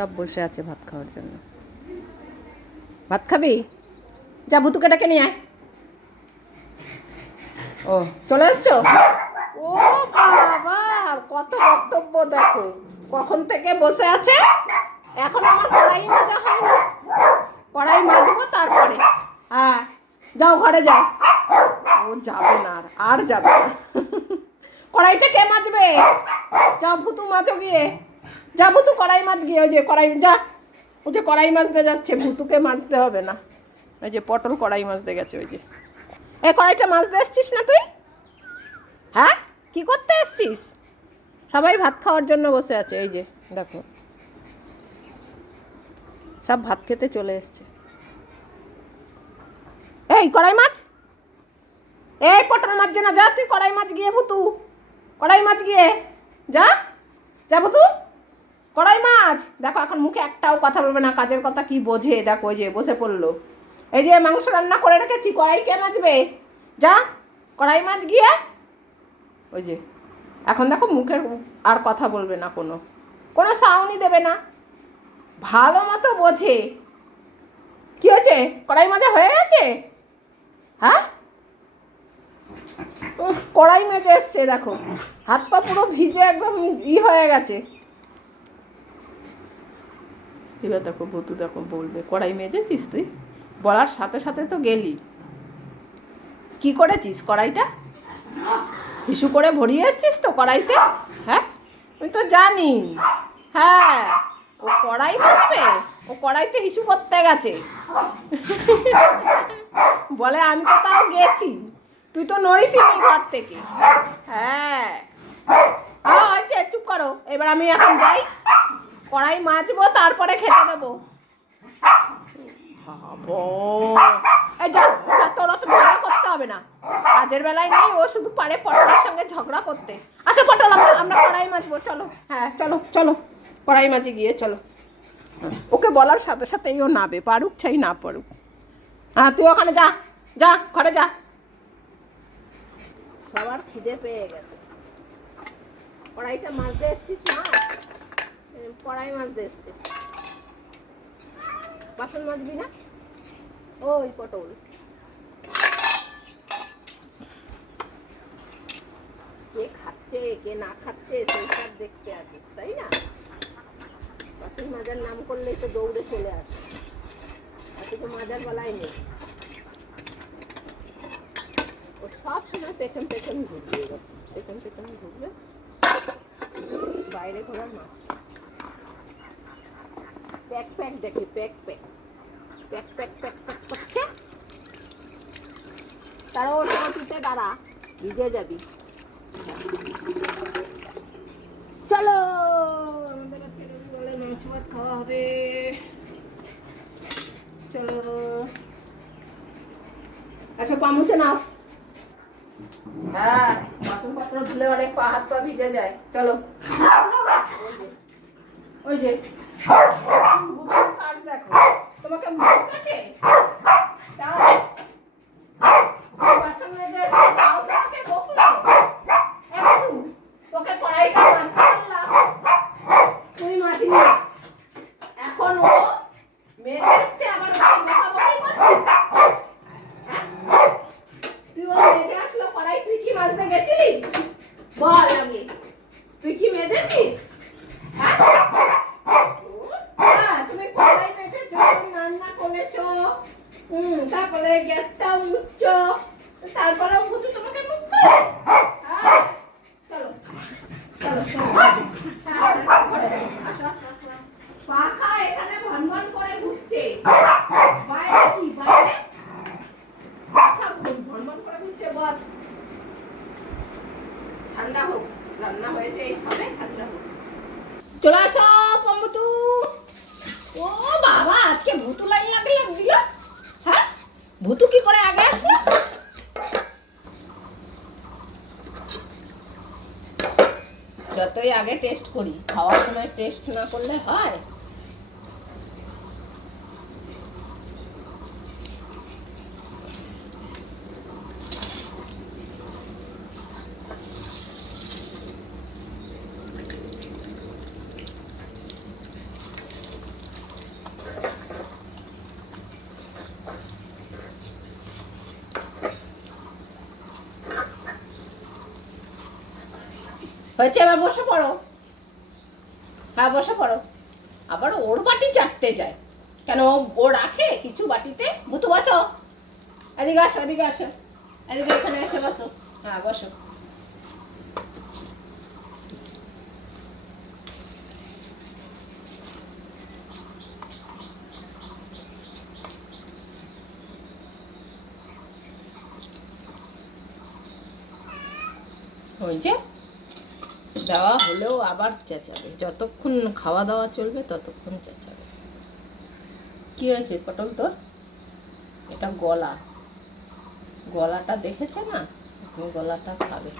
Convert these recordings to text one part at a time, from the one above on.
সব বসে আছে ভাত খাওয়ার জন্য। ভাত খাবি? যা ভুতুকে ডেকে নিয়ে আয়। ও চলে এসছো? ও বাবা, কত বক্তব্য দেখো, কখন থেকে বসে আছে। এখন আমার কড়াই মাজা হয়নি, কড়াই মাজবো তারপরে। হ্যাঁ যাও ঘরে যাও। ও যাবে না, আর যাবে না। কড়াইটা কে মাজবে? যাও ভুতু মাজো গিয়ে, যা ভুতু কড়াই মাছ গিয়ে। ওই যে কড়াই, যা ওই যে কড়াই মাজতে যাচ্ছে, ভুতুকে মাজতে হবে না। ওই যে পটল কড়াই মাজতে গেছে। ওই যে এ কড়াইটা মাজতে এসছিস না তুই? হ্যাঁ কি করতে এসছিস? সবাই ভাত খাওয়ার জন্য বসে আছে। এই যে দেখো, সব ভাত খেতে চলে এসছে। এই কড়াই মাছ, এই পটল মাজছে না, যা তুই কড়াই মাছ গিয়ে ভুতু, কড়াই মাছ গিয়ে, যা যা ভুতু কড়াই মাছ। দেখো এখন মুখে একটাও কথা বলবে না, কাজের কথা কি বোঝে। দেখো ওই যে বসে পড়লো। এই যে মাংস রান্না করে রেখেছি, কড়াই কে মাজবে? যা কড়াই মাছ গিয়ে। ওই যে এখন দেখো মুখের আর কথা বলবে না, কোনো কোনো সাউন্ডই দেবে না, ভালো মতো বোঝে। কি হয়েছে? কড়াই মাজা হয়ে গেছে? হ্যাঁ কড়াই মেজে এসছে, দেখো হাত পা পুরো ভিজে একদম হয়ে গেছে। এবার দেখো ভুতু দেখো বলবে কড়াই মেজেছিস তুই? বলার সাথে সাথে তো গেলি। কি করেছিস কড়াইটা? হিসু করে ভরিয়ে এসছিস তো কড়াইতে? হ্যাঁ আমি তো জানি। হ্যাঁ ও কড়াই মাজবে, ও কড়াইতে হিসু করতে গেছে। বলে আমি তো তাও গেছি, তুই তো নড়িসনি ঘর থেকে। হ্যাঁ আচ্ছা চুপ করো, এবার আমি এখন যাই, কড়াই মাজবো তারপরে খেতে দেবো। এই যা যা, তোর অত ঝগড়া করতে হবে না, কাজের বেলায় নেই, ও শুধু পারে পটলের সঙ্গে ঝগড়া করতে। আসো পটল, আমরা কড়াই মাজবো, চলো। হ্যাঁ চলো চলো কড়াই মাজি গিয়ে চলো। ওকে বলার সাথে সাথেই ও নাবে, পারুক চাই না পারুক। হ্যাঁ তুই ওখানে যা, যা ঘরে যা। সবার খিদে পেয়ে গেছে। কড়াইটা মাজতে এসছিস না, কড়াই মাজতে এসছে। বাসন মাজবি না? ওই পটল কে খাচ্ছে কে না খাচ্ছে সেইসব দেখতে আসিস, তাই না? বাসন মাজার নাম করলেই তো দৌড়ে চলে আসে, আর তো মাজার বলাই নেই। ও সব সময় পেছন পেছন ঘুরবে, পেছন পেছন ঘুরবে, বাইরে ঘোরার মাছ। প্যাক প্যাক দেখি, pack pack pack pack pack pack করছে। তারা ওর টুটে দাঁড়া, ভিজে যাবি। চলো আমাদের আজকে বলে মাছ ভাত খাওয়া হবে। চলো আচ্ছা পা মুছে নাও। হ্যাঁ বাসনপত্র ধুলে অনেক পা হাত পা ভিজে যায়। চলো ওই যে কাজ দেখো, তোমাকে মুখ আছে তাও বাসন মেজে এসে তাও তোমাকে বকলো। তোকে কড়াইটা মাজতে বললাম, তুই মাজিনি। এখন ও মেজে এসছে, আবার বকাবকি করছিস। তুই ও মেজে আসলো কড়াই, তুই কি মাজতে গেছিলিস? বল আগে, তুই কি মেজেছিস? হ্যাঁ তুমি কড়াই মেজে যখন রান্না করেছো, তারপরে গ্যাসটাও মুছছো, তারপরেও ভুতু তোমাকে মুখ করে। হ্যাঁ চলো চলো পাখা এখানে ভনভন করে ঘুরছে, বাইরে কি বাইরে পাখা ভনভন করে ঘুরছে। বস ঠান্ডা হোক, রান্না হয়েছে এই সবে, ঠান্ডা হোক। চলে আসো কম্বতু। ও বাবা আজকে ভুতু লাইন লাগলে দিল। হ্যাঁ ভুতু কি করে আগে আসলো? যতই আগে টেস্ট করি, খাওয়ার সময় টেস্ট না করলে হয়? হয়েছে, এবার বসে পড়ো। হ্যাঁ বসে পড়ো। আবার ওর বাটি চাটতে যায় কেন? ও রাখে কিছু বাটিতে? ভুতু বসো, এদিকে আসো, এদিকে আসো, এদিকে এখানে এসে বসো। হ্যাঁ বসো। ওই যে দেওয়া হলেও আবার চেঁচাবে, যতক্ষণ খাওয়া দাওয়া চলবে ততক্ষণ চেঁচাবে। কি হয়েছে পটল তোর? এটা গলা, গলাটা দেখেছে না, গলাটা খাবে।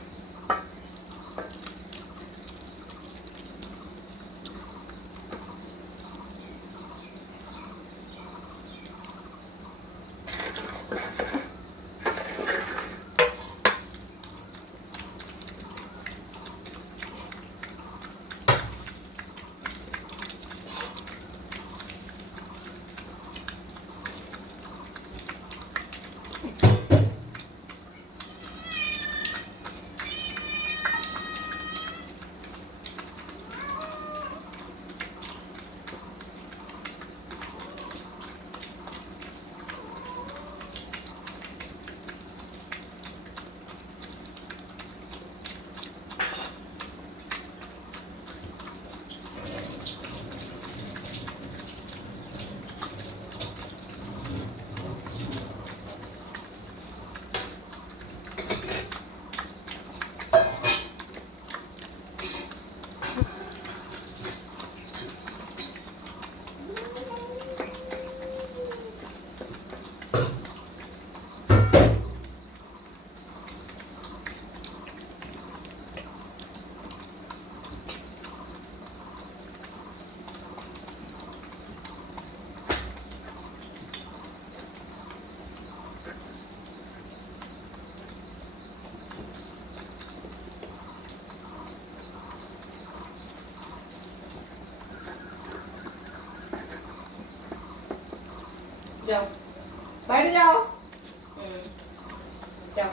যাও বাইরে যাও। যাও।